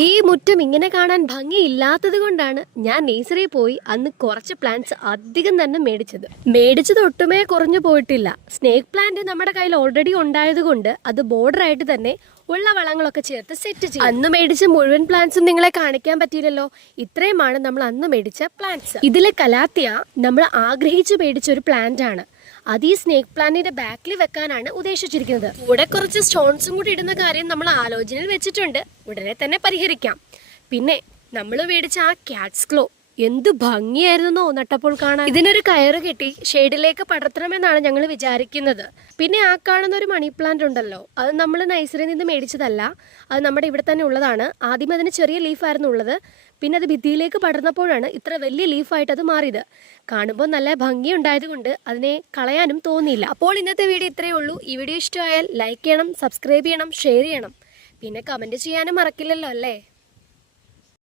ഈ മുറ്റം ഇങ്ങനെ കാണാൻ ഭംഗിയില്ലാത്തത് കൊണ്ടാണ് ഞാൻ നേഴ്സറിയിൽ പോയി അന്ന് കുറച്ച് പ്ലാന്റ്സ് അധികം തന്നെ മേടിച്ചത് ഒട്ടുമേ കുറഞ്ഞു പോയിട്ടില്ല. സ്നേക്ക് പ്ലാന്റ് നമ്മുടെ കയ്യിൽ ഓൾറെഡി ഉണ്ടായതുകൊണ്ട് അത് ബോർഡർ ആയിട്ട് തന്നെ ഉള്ള വളങ്ങളൊക്കെ ചേർത്ത് സെറ്റ് ചെയ്യും. അന്ന് മേടിച്ച മുഴുവൻ പ്ലാന്റ്സും നിങ്ങളെ കാണിക്കാൻ പറ്റിയില്ലല്ലോ. ഇത്രയുമാണ് നമ്മൾ അന്ന് മേടിച്ച പ്ലാന്റ്സ്. ഇതിലെ കലാത്തിയ നമ്മൾ ആഗ്രഹിച്ചു മേടിച്ച ഒരു പ്ലാന്റ് ആണ്. അത് ഈ സ്നേക്ക് പ്ലാന്റിന്റെ ബാക്കിൽ വെക്കാനാണ് ഉദ്ദേശിച്ചിരിക്കുന്നത്. കൂടെ കുറച്ച് സ്റ്റോൺസും കൂടി ഇടുന്ന കാര്യം നമ്മൾ ആലോചനയിൽ വെച്ചിട്ടുണ്ട്. ഉടനെ തന്നെ പരിഹരിക്കാം. പിന്നെ നമ്മൾ മേടിച്ച ആ ക്യാറ്റ്സ് ക്ലോ എന്ത് ഭംഗിയായിരുന്നോ നട്ടപ്പോൾ കാണാൻ. ഇതിനൊരു കയറ് കെട്ടി ഷെയ്ഡിലേക്ക് പടർത്തണമെന്നാണ് ഞങ്ങൾ വിചാരിക്കുന്നത്. പിന്നെ ആ കാണുന്ന ഒരു മണി പ്ലാന്റ് ഉണ്ടല്ലോ, അത് നമ്മൾ നഴ്സറിയിൽ നിന്ന് മേടിച്ചതല്ല, അത് നമ്മുടെ ഇവിടെ തന്നെ ഉള്ളതാണ്. ആദ്യം അതിന് ചെറിയ ലീഫായിരുന്നു ഉള്ളത്. പിന്നെ അത് ഭിത്തിയിലേക്ക് പടർന്നപ്പോഴാണ് ഇത്ര വലിയ ലീഫായിട്ട് അത് മാറിയത്. കാണുമ്പോൾ നല്ല ഭംഗി ഉണ്ടായതുകൊണ്ട് അതിനെ കളയാനും തോന്നിയില്ല. അപ്പോൾ ഇന്നത്തെ വീഡിയോ ഇത്രയേ ഉള്ളൂ. ഈ വീഡിയോ ഇഷ്ടമായാൽ ലൈക്ക് ചെയ്യണം, സബ്സ്ക്രൈബ് ചെയ്യണം, ഷെയർ ചെയ്യണം, പിന്നെ കമൻറ്റ് ചെയ്യാനും മറക്കില്ലല്ലോ അല്ലേ.